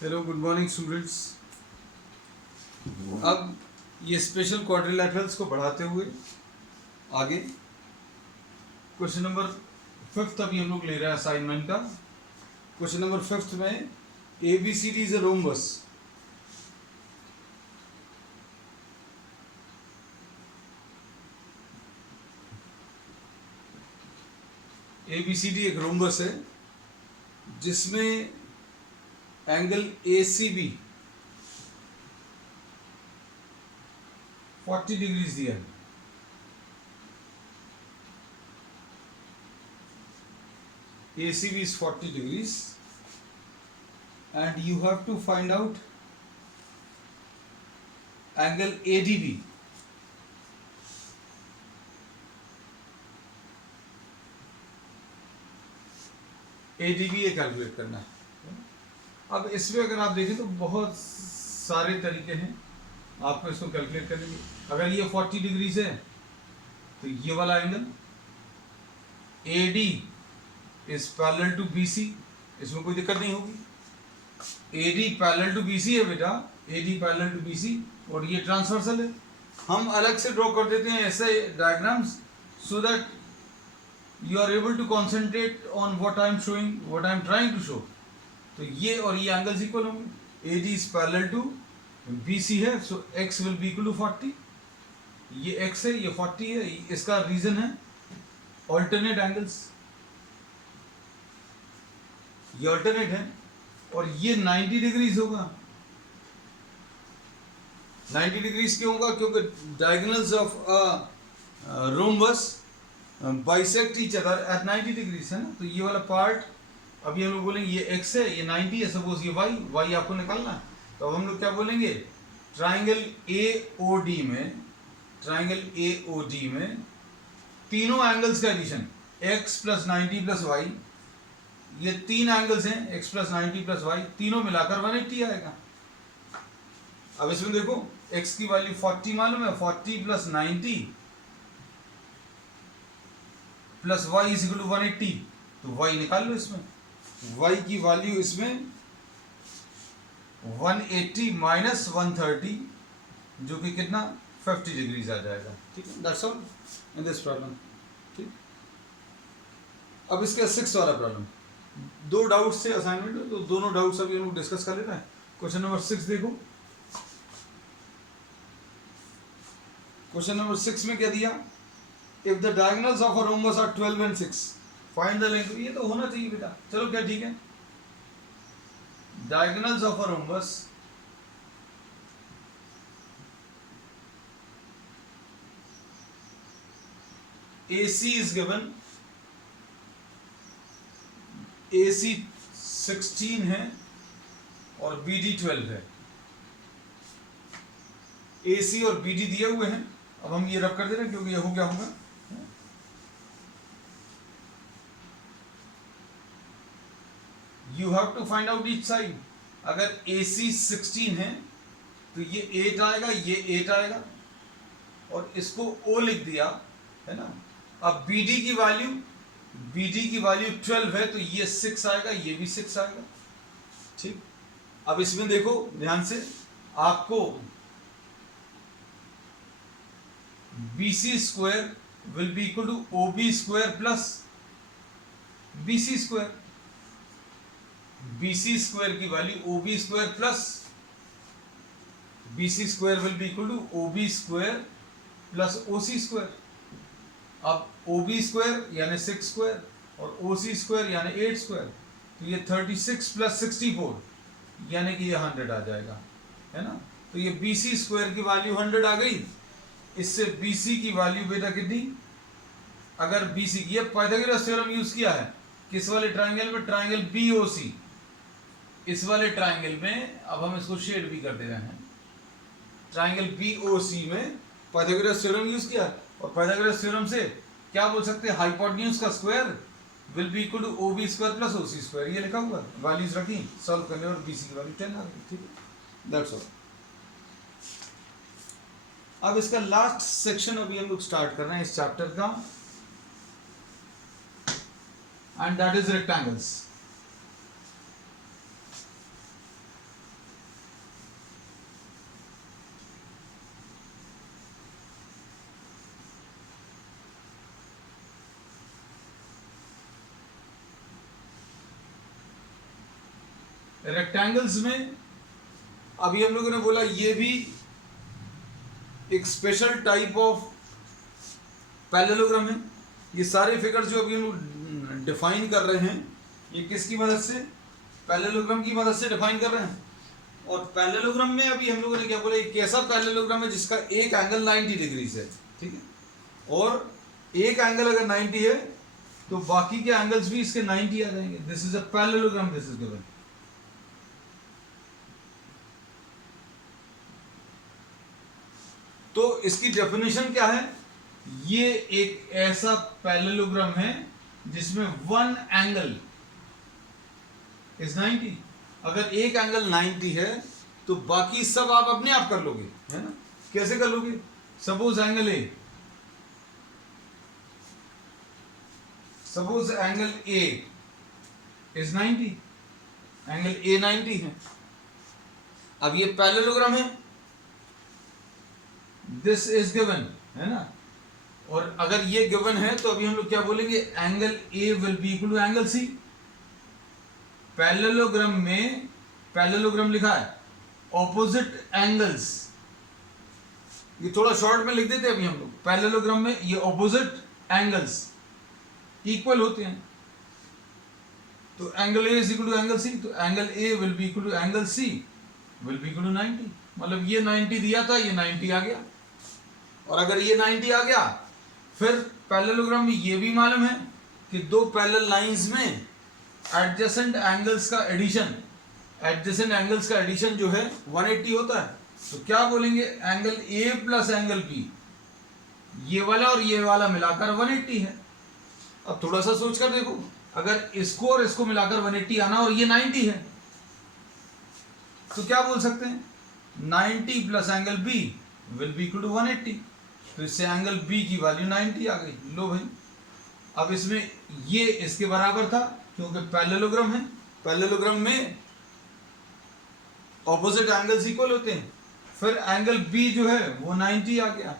Hello good morning students. अब ये special क्वाड्रिलैटरल्स को बढ़ाते हुए आगे क्वेश्चन नंबर 5th अभी हम लोग ले रहे हैं असाइनमेंट का। क्वेश्चन नंबर 5th में ABCD is a rhombus. ABCD एक रोम्बस है जिसमें एंगल ACB 40 डिग्रीज दिया है। ACB is 40 degrees and you have to find out angle ADB. ADB ये कैलकुलेट करना है। अब इसमें अगर आप देखें तो बहुत सारे तरीके हैं आपको इसको कैलकुलेट करने के। अगर ये 40 डिग्रीज है तो ये वाला angle AD is parallel to BC, इसमें कोई दिक्कत नहीं होगी। AD पैरेलल टू BC है बेटा, AD पैरेलल टू BC और ये ट्रांसवर्सल है। हम अलग से ड्रॉ कर देते हैं ऐसे diagrams so that you are able to concentrate on what I am showing, what I am trying to show. तो ये और ये एंगल्स इक्वल होंगे। AD is parallel to BC है, so x will be equal to 40। ये x है, ये 40 है। इसका रीजन है ऑल्टरनेट एंगल्स, ये ऑल्टरनेट है और ये 90 डिग्रीज होगा। 90 डिग्रीज क्यों होगा? क्योंकि diagonals of a rhombus bisect each other at 90 degrees है ना। तो ये वाला पार्ट अभी हम लोग बोलेंगे ये x है, ये 90 है, सपोज ये y आपको निकालना है। तो अब हम लोग क्या बोलेंगे, ट्राइंगल AOD में तीनों एंगल्स का addition x plus 90 plus y, ये तीन एंगल्स हैं x प्लस 90 प्लस y, तीनों मिलाकर 180 आएगा। अब इसमें देखो x की वैल्यू 40 मालूम है, 40 plus 90 plus y is equal to 180, तो y निकाल लो। इसमें y की वैल्यू इसमें 180 माइनस 130 जो कि कितना 50 डिग्रीज आ जाएगा। ठीक है, that's all in this problem. ठीक, अब इसका 6 वाला प्रॉब्लम, दो डाउट्स थे असाइनमेंट में, तो दोनों डाउट्स अभी हम लोग डिस्कस कर लेना है। क्वेश्चन नंबर 6 देखो। क्वेश्चन नंबर 6 में क्या दिया, if the diagonals of a rhombus are 12 and 6 find the length. ये तो होना चाहिए बेटा, चलो क्या ठीक है। Diagonals of a rhombus AC is given, AC 16 है और BD 12 है। AC और BD दिए हुए हैं। अब हम ये रब कर दे रहे हैं क्योंकि ये हो क्या होगा, you have to find out each side. अगर AC 16 है तो ये 8 आएगा, ये 8 आएगा और इसको O लिख दिया है ना। अब BD की वैल्यू 12 है तो ये 6 आएगा, ये भी 6 आएगा। ठीक, अब इसमें देखो ध्यान से, आपको BC square will be equal to OB square plus BC square. BC square की value OB square plus BC square will be equal to OB square plus OC square. अब OB स्क्वायर यानी 6 स्क्वायर और OC square यानी 8 square, तो ये 36 plus 64 यानी कि ये 100 आ जाएगा, है ना। तो ये BC स्क्वायर की वैल्यू 100 आ गई। इससे BC की वैल्यू बेटा कितनी, अगर BC ये पाइथागोरस थ्योरम यूज किया है किस वाले ट्राइंगल में, ट्राइंगल BOC, इस वाले ट्राइंगल में। अब हम इसको शेड भी कर दे रहे हैं। ट्राइंगल BOC में पाइथागोरस थ्योरम यूज किया और पाइथागोरस थ्योरम से क्या बोल सकते हैं, हाइपोटेन्यूज का square will be equal to OB square plus OC square. ये लिखा हुआ, वैल्यूज रखी, सॉल्व करने और BC की वैल्यू 10 आ गई। ठीक है, दैट्स ऑल। अब इसका लास्ट सेक्शन अभी हम लोग स्टार्ट कर रहे हैं इस चैप्टर का, and that is rectangles. Rectangles में अभी हम लोगों ने बोला ये भी एक स्पेशल टाइप ऑफ पैरेललोग्राम है। ये सारे फिगर्स जो अभी हम लोग डिफाइन कर रहे हैं ये किसकी मदद से, पैरेललोग्राम की मदद से डिफाइन कर रहे हैं। और पैरेललोग्राम में अभी हम लोगों ने क्या बोला, एक ऐसा पैरेललोग्राम है जिसका एक एंगल 90 डिग्रीज है, ठीक है, और एक एंगल अगर 90 है तो बाकी के एंगल्स भी इसके 90 आ जाएंगे। This is a parallelogram, this is given. तो इसकी डेफिनेशन क्या है, ये एक ऐसा पैरेललोग्राम है जिसमें वन एंगल इज 90। अगर एक एंगल 90 है तो बाकी सब आप अपने आप कर लोगे, है ना। कैसे कर लोगे, suppose angle A, suppose angle A is 90, angle A 90 है। अब ये पैरेललोग्राम है, दिस इज गिवन, है ना। और अगर ये गिवन है तो अभी हम लोग क्या बोलेंगे, angle A will be equal to angle C. Parallelogram में, पैरेललोग्राम लिखा है ऑपोजिट एंगल्स, ये थोड़ा शॉर्ट में लिख देते हैं अभी हम लोग। पैरेललोग्राम में ये ऑपोजिट एंगल्स इक्वल होते हैं, तो angle A is equal to angle C, तो angle A will be equal to angle C will be equal to 90। मतलब ये 90 दिया था, ये 90 आ गया। और अगर ये 90 आ गया, फिर पैरेललोग्राम में ये भी मालूम है कि दो पैरेलल लाइंस में एडजेसेंट एंगल्स का एडिशन, एडजेसेंट एंगल्स का एडिशन जो है 180 होता है। तो क्या बोलेंगे, angle A plus angle B, ये वाला और ये वाला मिलाकर 180 है। अब थोड़ा सा सोच कर देखो, अगर इसको और इसको मिलाकर 180 आना और ये 90 है, तो क्या बोल सकते हैं, 90 plus angle B will be equal to 180। तो इससे एंगल बी की वैल्यू 90 आ गई। लो भाई, अब इसमें ये इसके बराबर था क्योंकि पैरेललोग्राम है, पैरेललोग्राम में ऑपोजिट एंगल्स इक्वल होते हैं। फिर एंगल बी जो है वो 90 आ गया।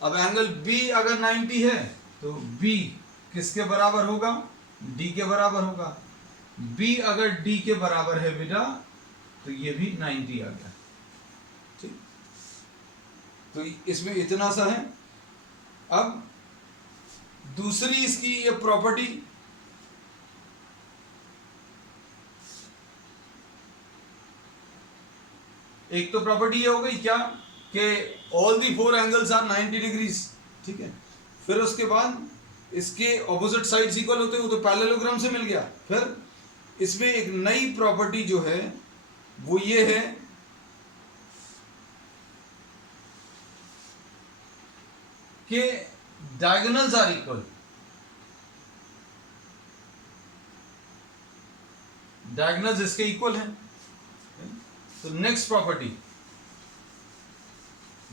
अब एंगल बी अगर 90 है तो बी किसके बराबर होगा, डी के बराबर होगा। बी अगर डी के बराबर है बेटा तो ये भी 90 आ गया, ठीक। तो इसमें इतना सा है। अब दूसरी इसकी ये प्रॉपर्टी, एक तो प्रॉपर्टी ये हो गई क्या कि all the four angles are 90 degrees, ठीक है। फिर उसके बाद इसके ऑपोजिट साइड्स इक्वल होते हैं, वो तो पैरेललोग्राम से मिल गया। फिर इसमें एक नई प्रॉपर्टी जो है वो ये है कि डायगोनल्स आर इक्वल। डायगोनल्स इसके इक्वल हैं। तो नेक्स्ट प्रॉपर्टी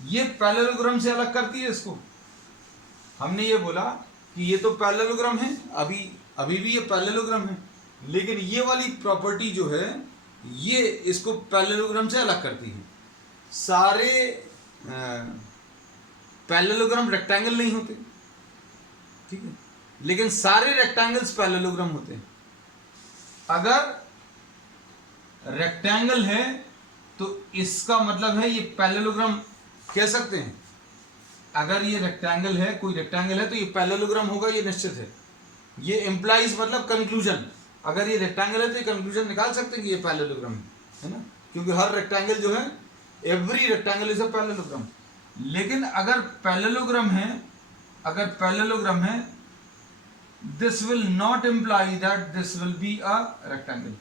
ये पैरेललोग्राम से अलग करती है इसको। हमने ये बोला कि ये तो पैरेललोग्राम है, अभी भी ये पैरेललोग्राम है, लेकिन ये वाली प्रॉपर्टी जो है ये इसको पैरेललोग्राम से अलग करती है। सारे पैरेललोग्राम रेक्टेंगल नहीं होते, ठीक है, लेकिन सारे रेक्टेंगल्स पैरेललोग्राम होते हैं। अगर रेक्टेंगल है तो इसका मतलब है ये पैरेललोग्राम कह सकते हैं। अगर ये रेक्टेंगल है, कोई रेक्टेंगल है तो ये पैरेललोग्राम होगा, ये निश्चित है। ये इंप्लाइज मतलब कंक्लूजन, अगर ये रेक्टेंगल है तो ये कंक्लूजन निकाल सकते हैं कि ये पैरेललोग्राम है ना, क्योंकि हर रेक्टेंगल जो है, every rectangle is a parallelogram. लेकिन अगर पैरेललोग्राम है, अगर पैरेललोग्राम है, this will not imply that this will be a rectangle.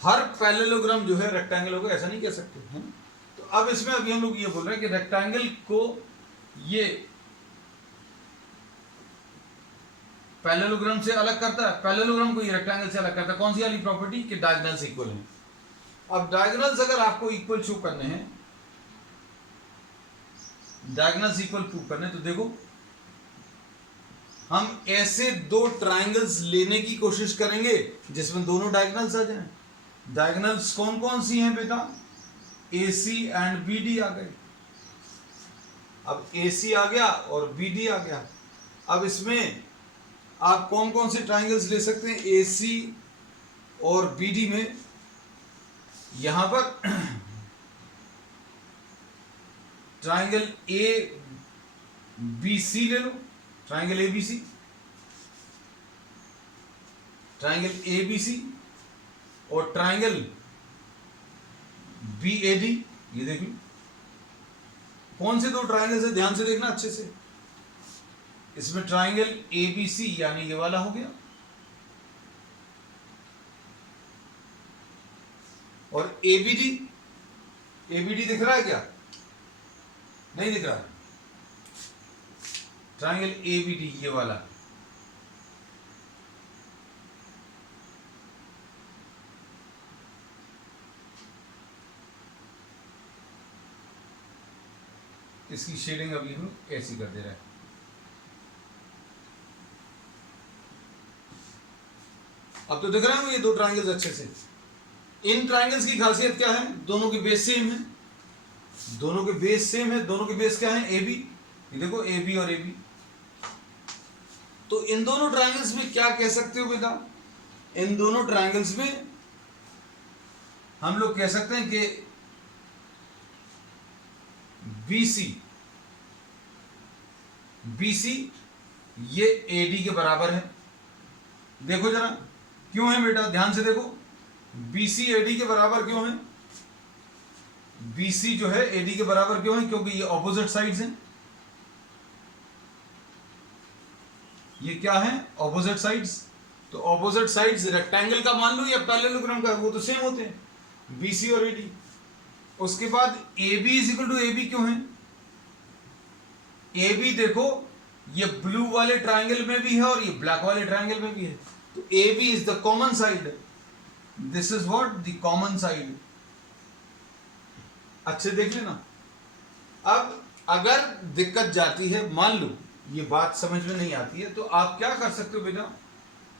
Her parallelogram जो है रेक्टेंगल होगा ऐसा नहीं कह सकते, है ना। तो अब इसमें अभी हम लोग ये बोल रहे हैं कि रेक्टेंगल को ये पैरेललोग्राम से अलग करता है, पैरेललोग्राम को ये रेक्टेंगल से अलग करता है। कौन सी वाली प्रॉपर्टी, कि डायगोनल्स इक्वल हैं। अब डायगोनल्स अगर आपको इक्वल शो करने हैं, डायगोनल्स इक्वल प्रूव करने, तो देखो हम ऐसे दो ट्रायंगल्स लेने की कोशिश करेंगे जिसमें दोनों डायगोनल्स आ जाएं। डायगोनल्स कौन कौन सी हैं बेटा, AC एंड BD आ गए। अब AC आ गया और BD आ गया। अब इसमें आप कौन कौन से ट्रायंगल्स ले सकते हैं AC और BD में, यहां पर ट्राइंगल ए बी सी ले लो, triangle A B C, triangle A B C और ट्राइंगल बी ए डी। ये देख लो कौन से दो ट्राइंगल से, ध्यान से देखना अच्छे से। इसमें ट्राइंगल ए बी सी यानी ये वाला हो गया, और A B D, A B D दिख रहा है क्या? नहीं दिख रहा है। ट्राइंगल ए बी डी ये वाला, इसकी शेडिंग अभी हम ऐसी कर दे रहे हैं। अब तो दिख रहा है ये दो ट्राइंगल्स अच्छे से। इन ट्राइंगल्स की खासियत क्या है? दोनों के बेस सेम है, दोनों के बेस सेम है। दोनों के बेस क्या है? A B. ये देखो ए बी और ए बी। तो इन दोनों ट्राइंगल्स में क्या कह सकते हो बेटा? इन दोनों ट्राइंगल्स में हम लोग कह सकते हैं कि BC, BC ये AD के बराबर है। देखो जरा क्यों है बेटा, ध्यान से देखो। BC AD के बराबर क्यों है? BC जो है AD के बराबर क्यों है? क्योंकि ये ऑपोजिट साइड्स हैं। ये क्या है? Opposite sides. तो ऑपोजिट साइड्स रेक्टेंगल का मान लो या पैरेललोग्राम का, वो तो सेम होते हैं, BC और AD। उसके बाद AB is equal to AB क्यों है? AB देखो ये ब्लू वाले ट्राइंगल में भी है और ये ब्लैक वाले ट्राइंगल में भी है, तो AB is the common side. This is what the common side. अच्छे देख लेना। अब अगर दिक्कत जाती है, मान लो ये बात समझ में नहीं आती है, तो आप क्या कर सकते हो बेटा,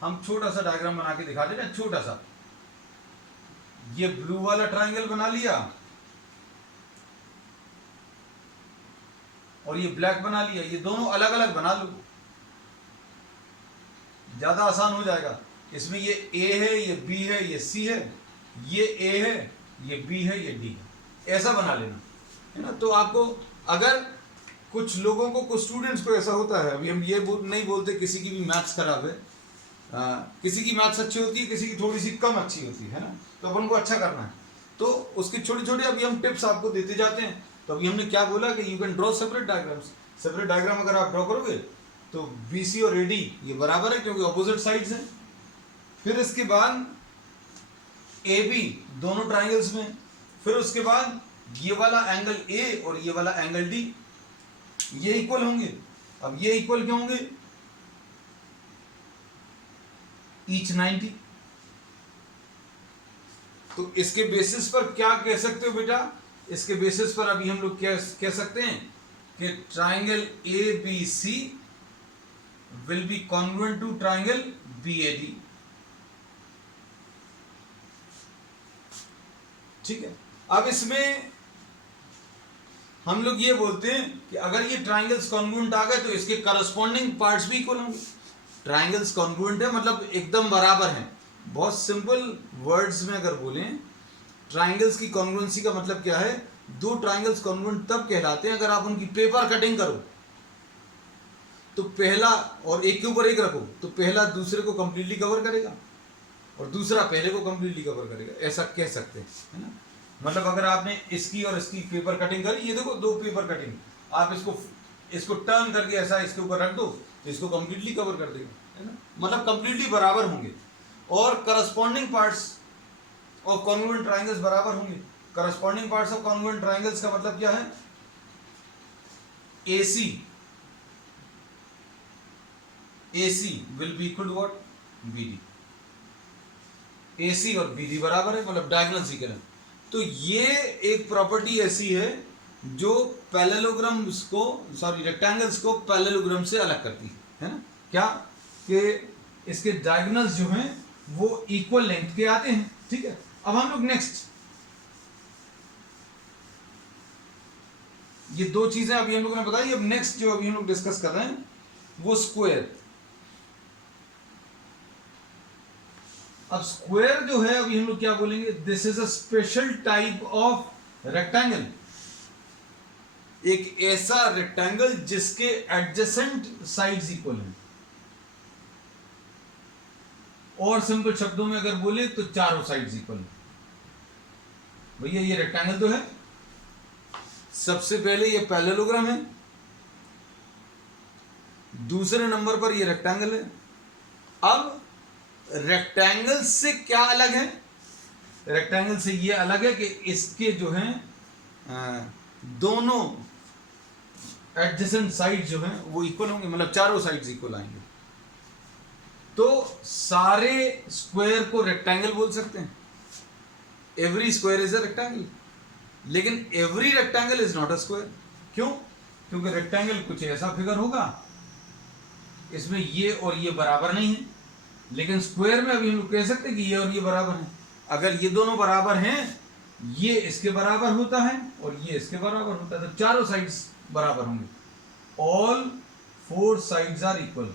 हम छोटा सा डायग्राम बना के दिखा देना, छोटा सा। ये ब्लू वाला ट्राइंगल बना लिया और ये ब्लैक बना लिया, ये दोनों अलग अलग बना लो, ज्यादा आसान हो जाएगा। इसमें ये A है, ये B है, ये C है, ये A है, ये B है, ये D है, ऐसा बना लेना है ना। तो आपको, अगर कुछ लोगों को, कुछ स्टूडेंट्स को ऐसा होता है, अभी हम ये नहीं बोलते किसी की भी मैथ्स खराब है, किसी की मैथ्स अच्छी होती है, किसी की थोड़ी सी कम अच्छी होती है ना, तो अपन को अच्छा करना है। तो उसकी छोटी छोटी अभी हम टिप्स आपको देते जाते हैं। तो अभी हमने क्या बोला कि you can draw separate diagrams. Separate diagram अगर आप ड्रॉ करोगे तो BC और AD ये बराबर है क्योंकि ऑपोजिट साइड्स हैं। फिर इसके बाद AB दोनों ट्राइंगल्स में, फिर उसके बाद ये वाला एंगल A और ये वाला एंगल D ये इक्वल होंगे। अब ये इक्वल क्यों होंगे? ईच 90। तो इसके बेसिस पर क्या कह सकते हो बेटा? इसके बेसिस पर अभी हम लोग क्या कह सकते हैं कि triangle ABC will be congruent to triangle BAD। ठीक है। अब इसमें हम लोग ये बोलते हैं कि अगर ये ट्राइंगल्स कॉन्ग्रुएंट आ गए तो इसके करस्पॉन्डिंग पार्ट्स भी इक्वल होंगे। ट्राइंगल्स कॉन्ग्रुएंट है मतलब एकदम बराबर हैं। बहुत सिंपल वर्ड्स में अगर बोलें, ट्राइंगल्स की कॉन्ग्रुएंसी का मतलब क्या है? दो ट्राइंगल्स कॉन्ग्रुएंट तब कहलाते हैं अगर आप उनकी पेपर कटिंग करो तो पहला, और एक के ऊपर एक रखो तो पहला दूसरे को कंप्लीटली कवर करेगा और दूसरा पहले को कंप्लीटली कवर करेगा, ऐसा कह सकते हैं, है ना। मतलब अगर आपने इसकी और इसकी पेपर कटिंग करी, ये देखो दो पेपर कटिंग, आप इसको टर्न करके ऐसा इसके ऊपर रख दो तो इसको कंप्लीटली कवर कर देगा, है ना। मतलब कंप्लीटली बराबर होंगे और corresponding parts of congruent triangles बराबर होंगे। Corresponding parts of congruent triangles का मतलब क्या है? AC will be equal to what? BD। AC और BD बराबर है, मतलब डायगोनल्स इक्वल है। तो ये एक प्रॉपर्टी ऐसी है जो पैरेललोग्राम्स को, सॉरी रेक्टेंगल्स को पैरेललोग्राम से अलग करती है ना। क्या कि इसके डायगोनल्स जो हैं वो इक्वल लेंथ के आते हैं। ठीक है। अब हम लोग नेक्स्ट, ये दो चीजें अभी हम लोगों ने बताई। अब नेक्स्ट जो अभी हम लोग डिस्कस कर रहे हैं वो स्क्वायर। अब स्क्वायर जो है, अभी हम लोग क्या बोलेंगे, this is a special type of rectangle, एक ऐसा रेक्टेंगल जिसके एडजेसेंट साइड्स इक्वल हैं। और सिंपल शब्दों में अगर बोले तो चारों साइड्स इक्वल हैं। भैया ये रेक्टेंगल तो है, सबसे पहले ये पैरेललोग्राम है, दूसरे नंबर पर ये रेक्टेंगल है। अब रेक्टेंगल से क्या अलग है? रेक्टेंगल से ये अलग है कि इसके जो हैं दोनों एडजेसेंट साइड जो हैं वो इक्वल होंगे, मतलब चारों साइड्स इक्वल आएंगे। तो सारे स्क्वायर को रेक्टेंगल बोल सकते हैं। Every square is a rectangle, लेकिन every rectangle is not a square. क्यों? क्योंकि रेक्टेंगल कुछ ऐसा फिगर होगा, इसमें ये और ये बराबर नहीं है। लेकिन स्क्वायर में अभी हम लोग कह सकते हैं कि ये और ये बराबर हैं। अगर ये दोनों बराबर हैं, ये इसके बराबर होता है और ये इसके बराबर होता है, तो चारों साइड्स बराबर होंगे। All four sides are equal.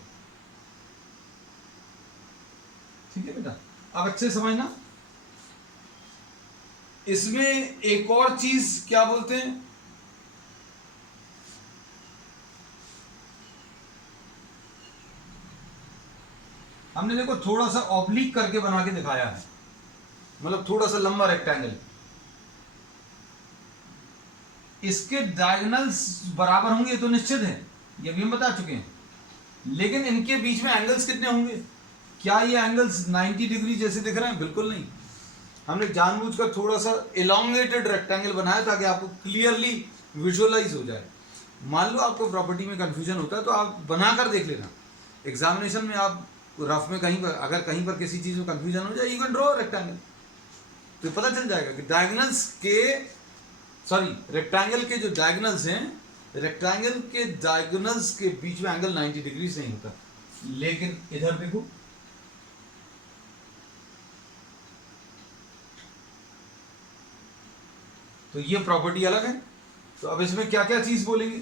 ठीक है बेटा, अब अच्छे समझना। इसमें एक और चीज क्या बोलते हैं, हमने देखो थोड़ा सा ऑब्लिक करके बना के दिखाया है, मतलब थोड़ा सा लंबा रेक्टेंगल। इसके डायगोनल्स बराबर होंगे ये तो निश्चित है, ये भी हम बता चुके हैं। लेकिन इनके बीच में एंगल्स कितने होंगे? क्या ये एंगल्स 90 डिग्री जैसे दिख रहे हैं? बिल्कुल नहीं। हमने जानबूझकर थोड़ा सा इलोंगेटेड रेक्टेंगल बनाया ताकि आपको क्लियरली विजुअलाइज हो जाए। मान लो आपको प्रॉपर्टी में कंफ्यूजन होता है तो आप बनाकर देख लेना। एग्जामिनेशन में आप रफ में कहीं पर, अगर कहीं पर किसी चीज में कंफ्यूजन हो जाए, यू कैन ड्रॉ रेक्टेंगल, तो पता चल जाएगा कि डायगोनल्स के, सॉरी रेक्टेंगल के जो डायगोनल्स हैं, रेक्टेंगल के डायगोनल्स के बीच में एंगल 90 डिग्री नहीं होता। लेकिन इधर देखो, तो ये प्रॉपर्टी अलग है। तो अब इसमें क्या क्या चीज बोलेंगे?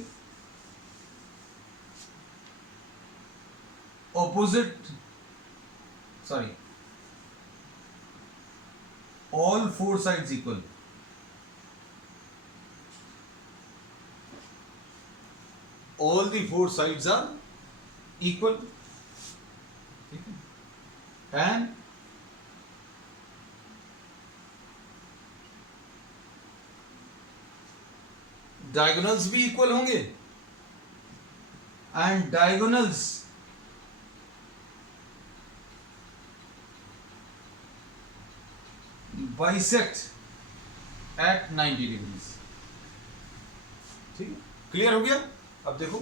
Opposite, sorry, all four sides equal. All the four sides are equal, ठीक है। एंड डायगोनल्स भी इक्वल होंगे, and diagonals bisect at 90 degrees. ठीक है, क्लियर हो गया? अब देखो,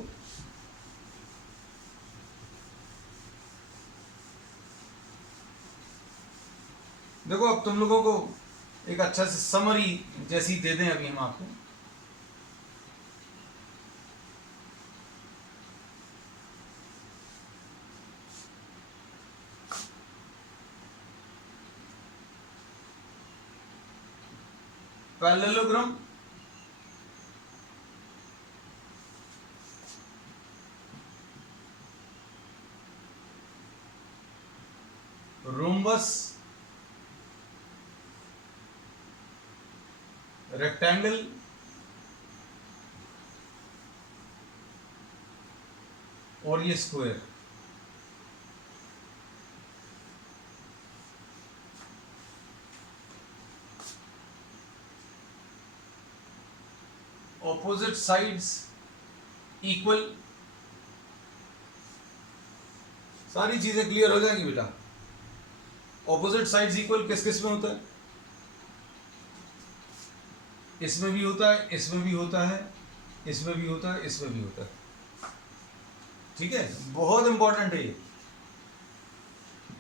देखो अब तुम लोगों को एक अच्छा से समरी जैसी दे दें अभी हम आपको। पैरेललोग्राम, रोम्बस, रेक्टेंगल, और ये स्क्वायर। Opposite sides equal. सारी चीजें क्लियर हो जाएंगी बेटा। ऑपोजिट साइड्स इक्वल किस किस में होता है? इसमें भी होता है, इसमें भी होता है, इसमें भी होता है, इसमें भी होता है। ठीक है, बहुत इंपॉर्टेंट है ये।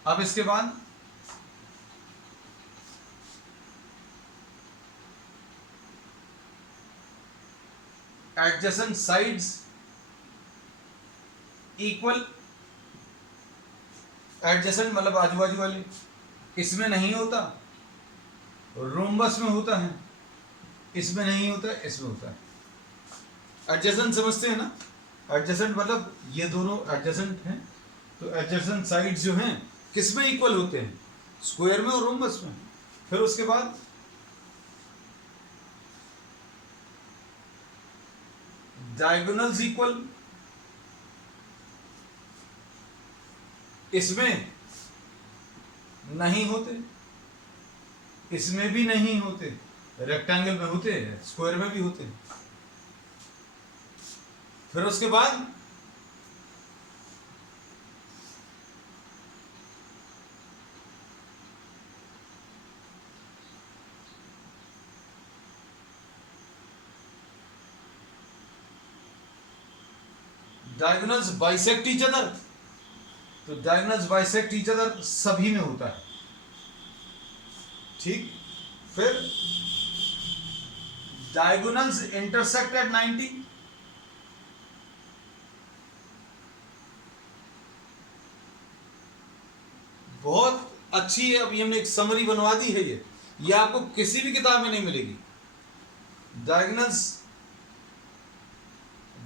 अब इसके बाद एडजेसेंट साइड्स इक्वल। एडजेसेंट मतलब आजू बाजू वाले, इसमें नहीं होता, रोम्बस में होता है, इसमें नहीं होता, इसमें होता है। एडजेसेंट समझते हैं ना? एडजेसेंट मतलब ये दोनों एडजेसेंट हैं, तो एडजेसेंट साइड्स जो हैं किस में इक्वल होते हैं? स्क्वायर में और रोम्बस में। फिर उसके बाद डायगोनल्स इक्वल, इसमें नहीं होते, इसमें भी नहीं होते, रेक्टेंगल में होते हैं, स्क्वायर में भी होते हैं। फिर उसके बाद डायगोनल्स बाइसेक्ट ईच अदर, तो डायगोनल्स बाइसेक्ट ईच अदर सभी में होता है, ठीक। फिर डायगोनल्स इंटरसेक्ट एट 90, बहुत अच्छी है। अभी हमने एक समरी बनवा दी है, ये आपको किसी भी किताब में नहीं मिलेगी। डायगोनल्स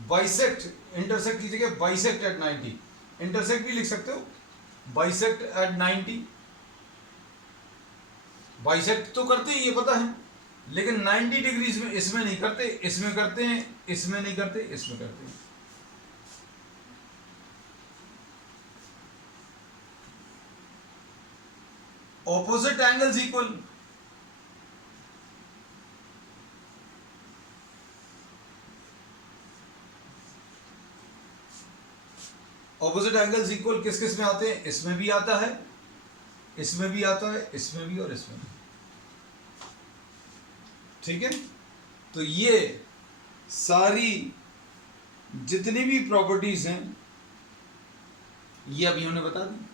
बाइसेक्ट, इंटरसेक्ट की जगह बाइसेक्ट एट 90, इंटरसेक्ट भी लिख सकते हो, बाइसेक्ट एट 90। बाइसेक्ट तो करते हैं ये पता है, लेकिन 90 डिग्रीज में इसमें नहीं करते, इसमें करते हैं, इसमें नहीं करते, इसमें करते हैं। Opposite angles equal, opposite angles equal किस किस में आते हैं? इसमें भी आता है, इसमें भी आता है, इसमें भी और इसमें भी, ठीक है। तो ये सारी जितनी भी प्रॉपर्टीज हैं ये अभी हमने बता दी।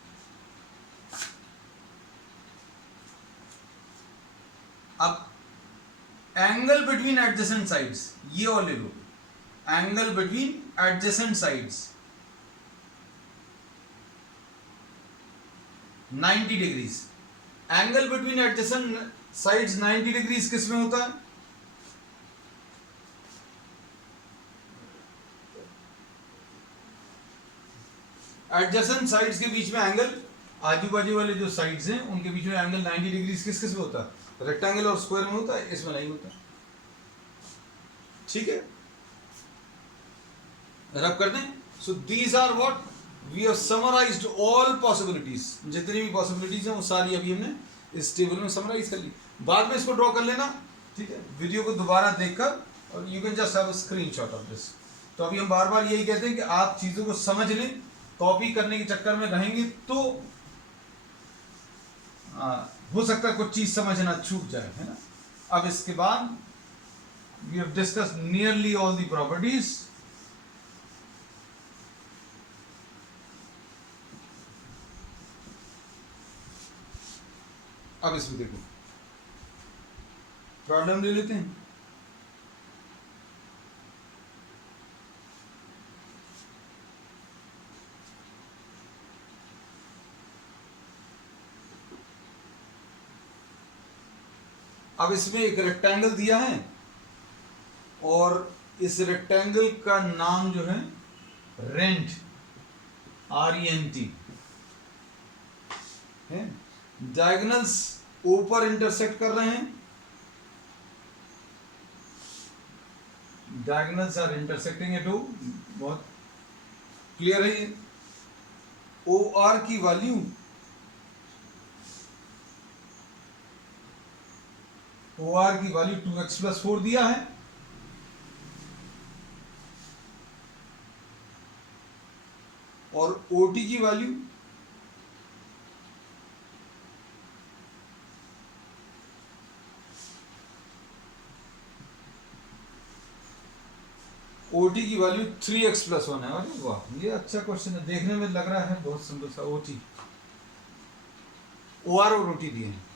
अब एंगल बिटवीन एडजेसेंट साइड्स, ये और ले लो, angle between adjacent sides 90 degrees. Angle between adjacent sides 90 degrees किस में होता है? एडजेसेंट साइड्स के बीच में एंगल, आजू बाजू वाले जो साइड्स हैं उनके बीच में एंगल 90 डिग्रीज किस किस में होता है? रेक्टेंगल और स्क्वायर में होता है, इसमें नहीं होता, ठीक है। रब कर दें। So these are what we have summarised all possibilities, जितनी भी पॉसिबिलिटीज हैं वो सारी अभी हमने इस टेबल में समराइज कर ली। बाद में इसको ड्रॉ कर लेना, ठीक है, वीडियो को दोबारा देखकर, और you can just have a screenshot of this. तो अभी हम बार बार यही कहते हैं कि आप चीजों को समझ लें, कॉपी करने के चक्कर में रहेंगे तो हो सकता है कुछ चीज समझना चूक जाए, है ना। अब इसके बाद we have discussed nearly all the properties. अब इसमें देखो प्रॉब्लम ले लेते हैं। अब इसमें एक रेक्टेंगल दिया है और इस रेक्टेंगल का नाम जो है रेंट, RENT है। डायगोनल्स ऊपर इंटरसेक्ट कर रहे हैं, diagonals are intersecting at O, बहुत क्लियर है ये। OR की वैल्यू OR की वैल्यू 2x+4 दिया है, और OT की वैल्यू OT की वैल्यू 3x+1 है। अरे वाह, ये अच्छा क्वेश्चन है, देखने में लग रहा है बहुत सिंपल सा। OT, OR और OT दिए हैं।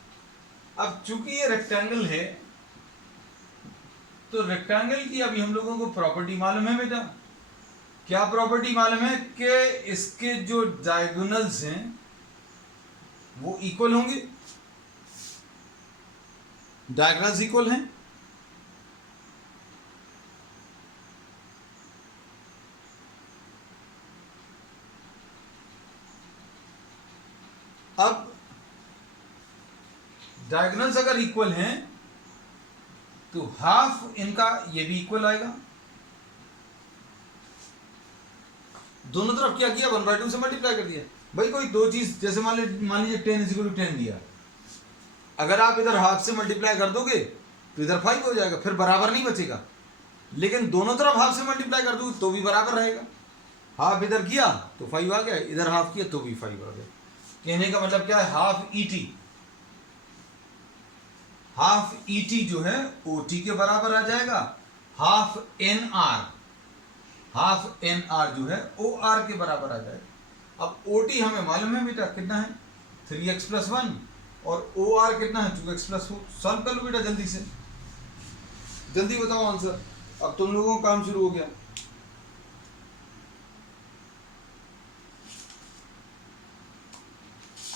अब चूंकि ये रेक्टेंगल है तो रेक्टेंगल की अभी हम लोगों को प्रॉपर्टी मालूम है बेटा। क्या प्रॉपर्टी मालूम है? कि इसके जो डायगोनल्स हैं वो इक्वल होंगे, डायगोनल्स इक्वल हैं। अब डायगोनल्स अगर इक्वल हैं तो हाफ इनका ये भी इक्वल आएगा। दोनों तरफ क्या किया, 1/2 से मल्टीप्लाई कर दिया। भाई कोई दो चीज, जैसे मान लीजिए 10 = 10 दिया, अगर आप इधर हाफ से मल्टीप्लाई कर दोगे तो इधर 5 हो जाएगा, फिर बराबर नहीं बचेगा। लेकिन दोनों तरफ हाफ से मल्टीप्लाई कर दोगे तो भी बराबर रहेगा। हाफ इधर किया तो 5 आ गया, इधर हाफ किया तो भी 5 आ गया। कहने का मतलब क्या है, हाफ ET जो है OT के बराबर आ जाएगा। हाफ NR जो है OR के बराबर आ जाएगा। अब OT हमें मालूम है बेटा कितना है, 3x + 1, और OR कितना है, 2x + 4। सॉल्व कर लो बेटा जल्दी से, जल्दी बताओ आंसर। अब तुम लोगों का काम शुरू हो गया।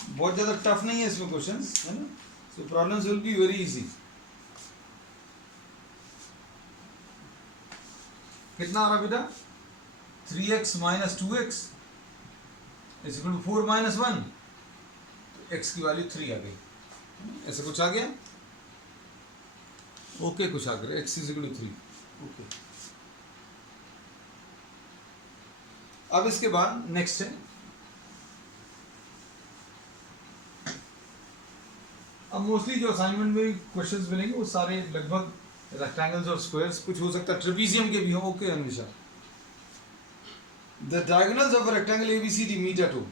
बहुत ज्यादा टफ नहीं है इसमें क्वेश्चंस, है ना, सो problems will be very easy. कितना आ रहा बेटा, 3x - 2x = 4 - 1, तो x की वैल्यू 3 आ गई। ऐसा कुछ आ गया, ओके कुछ आ गया, x = 3। ओके, अब इसके बाद नेक्स्ट है, अब मोस्टली जो असाइनमेंट में क्वेश्चंस मिलेंगे वो सारे लगभग रेक्टेंगल्स और स्क्वायर्स, कुछ हो सकता है ट्रेपीजियम के भी हो। ओके हमेशा, the diagonals of a rectangle ABCD meet at O।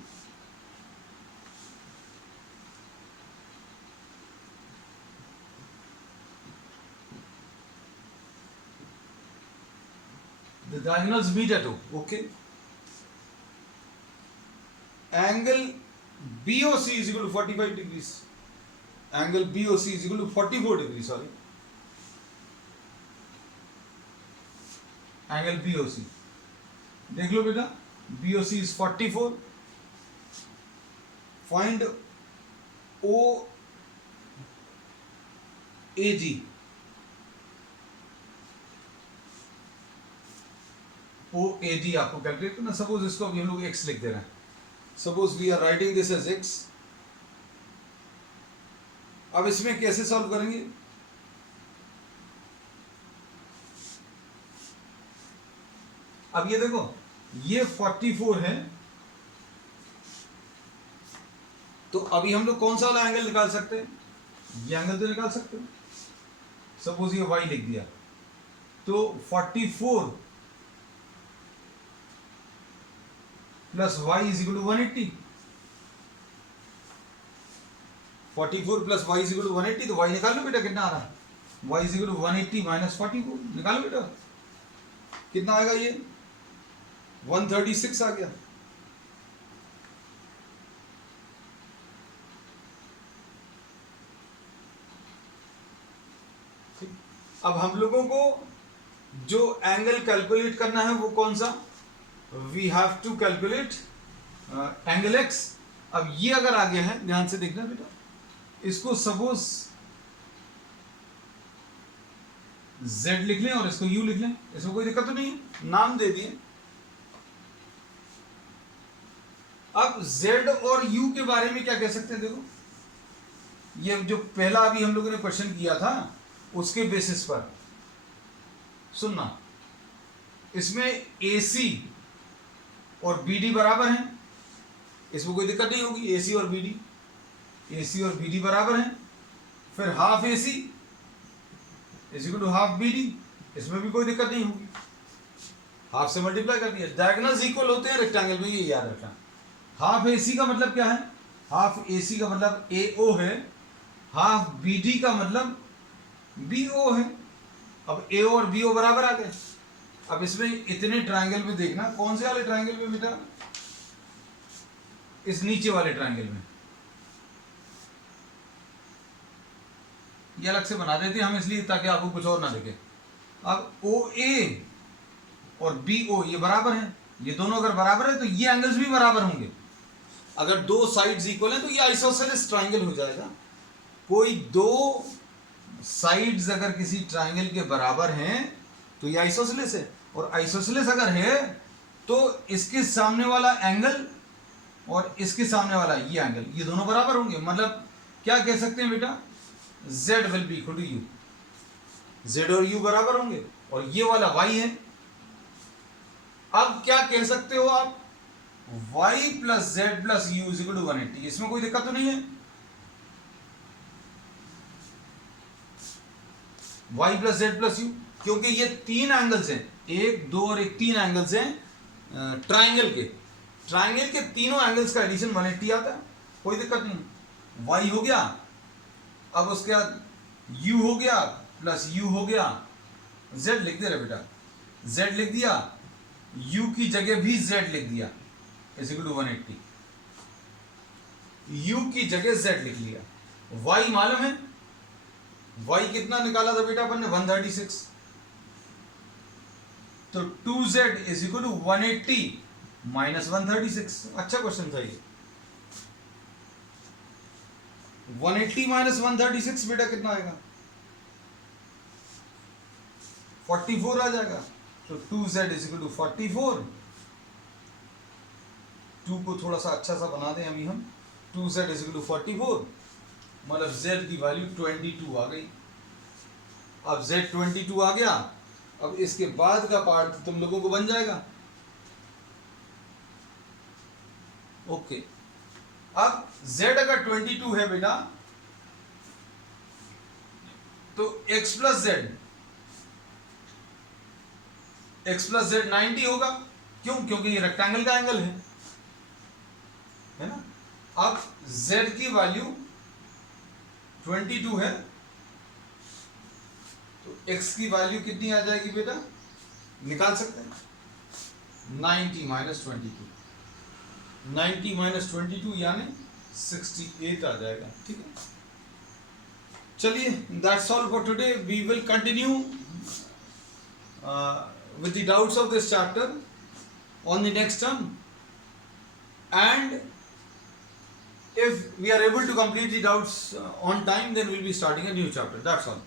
The diagonals meet at O. Okay. Angle BOC = 45 degrees. Angle BOC = 44 degrees. Sorry. Angle BOC. देख लो बेटा, BOC is 44. Find OAG. OAD आपको calculate करना। Suppose इसको अभी हम लोग x लिख दे रहे हैं। Suppose we are writing this as x। अब इसमें कैसे सॉल्व करेंगे, अब ये देखो, ये 44 है, तो अभी हम लोग कौन सा वाला एंगल निकाल सकते हैं, ये एंगल तो निकाल सकते हैं। सपोज ये y लिख दिया, तो 44 + y = 180। 44 + y = 180, तो y निकाल लो बेटा कितना आ रहा है, y = 180 - 44 निकालो बेटा, कितना आएगा ये, 136 आ गया। अब हम लोगों को जो एंगल कैलकुलेट करना है वो कौन सा, we have to calculate angle x। अब ये अगर आ गया है, ध्यान से देखना बेटा, इसको सपोज z लिख लें और इसको u लिख लें, इसमें कोई दिक्कत तो नहीं है, नाम दे दिए। अब z और u के बारे में क्या कह सकते हैं, देखो ये जो पहला अभी हम लोगों ने क्वेश्चन किया था उसके बेसिस पर सुनना, इसमें AC और BD बराबर हैं, इसमें कोई दिक्कत नहीं होगी, AC और BD बराबर हैं। फिर हाफ AC = हाफ BD, इसमें भी कोई दिक्कत नहीं होगी, हाफ से मल्टीप्लाई कर दिया। डायगोनल्स इक्वल होते हैं रेक्टेंगल में, ये याद रखना। हाफ AC का मतलब क्या है, हाफ AC का मतलब AO है, हाफ BD का मतलब BO है। अब AO और BO बराबर आ गए। अब इसमें इतने ट्रायंगल में देखना, कौन से वाले ट्रायंगल में बेटा, इस नीचे वाले ट्रायंगल में, ये अलग से बना देते हैं हम इसलिए ताकि आपको कुछ और ना दिखे। अब OA और BO ये बराबर हैं, ये दोनों अगर बराबर है तो ये एंगल्स भी बराबर होंगे। अगर दो साइड्स इक्वल हैं तो ये आइसोसेलेस ट्रायंगल हो जाएगा। कोई दो साइड्स अगर किसी ट्रायंगल के बराबर हैं तो ये आइसोसेलेस है, और आइसोसेलेस अगर है तो इसके सामने वाला एंगल और इसके सामने वाला ये एंगल, ये दोनों बराबर होंगे। मतलब क्या कह सकते हैं बेटा, z will be equal to u, z और u बराबर होंगे और ये वाला y है। अब क्या कह सकते हो आप, y plus z plus u is equal to 180, इसमें कोई दिक्कत तो नहीं है। y plus z plus u, क्योंकि ये तीन एंगल्स हैं, एक दो और एक तीन एंगल्स हैं ट्राइंगल के तीनों एंगल्स का एडिशन 180 आता है, कोई दिक्कत नहीं। y हो गया, अब उसके बाद u हो गया प्लस u हो गया, z लिख दे रहे बेटा, z लिख दिया, u की जगह भी z लिख दिया इज इक्वल टू 180, u की जगह z लिख लिया। y मालूम है, y कितना निकाला था बेटा अपन ने 136, तो 2z is equal to 180 minus 136। अच्छा क्वेश्चन था ये। 180 माइनस 136 बेटा कितना आएगा, 44 आ जाएगा। तो 2z इज इक्वल टू 44, 2 को थोड़ा सा अच्छा सा बना दें अभी हम, 2z इज इक्वल टू 44, मतलब z की वैल्यू 22 आ गई। अब z 22 आ गया, अब इसके बाद का पार्ट तुम लोगों को बन जाएगा। ओके, अब z अगर 22 है बेटा, तो x प्लस जेड 90 होगा। क्यों? क्योंकि ये रेक्टेंगल का एंगल है ना। अब z की वैल्यू 22 है, तो x की वैल्यू कितनी आ जाएगी बेटा, निकाल सकते हैं, 90 माइनस 22, 90 माइनस 22 यानी 68 आ जाएगा। ठीक है, चलिए, that's all for today. We will continue with the doubts of this chapter on the next term, and if we are able to complete the doubts on time, then we'll be starting a new chapter. That's all.